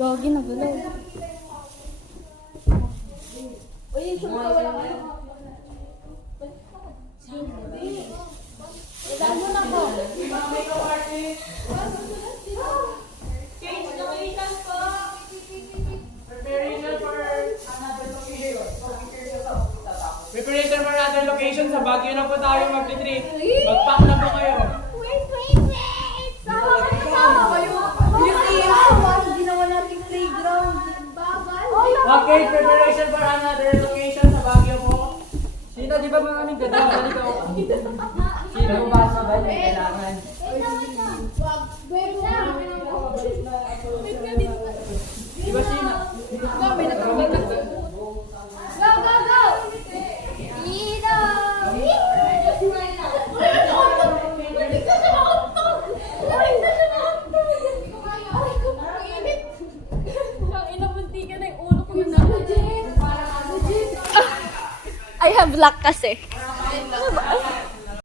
Lagi na galaw. Uy, yung sumo ka walang ano. Ilan mo na ko? Makeup artist. Preparation for another location. Sa Baguio na po tayo mag-trip. Mag-pack na po kayo. Wait! Sama ka na sama kayo. Hindi naman nating playground. Babal. Okay, preparation for another location sa Baguio po. Sino, di ba mga aming ganda? Balik ako. Sino ba sabay na kailangan? Wait lang. Di ba sino? May natawag ka. Go! Ino! I have luck kasi.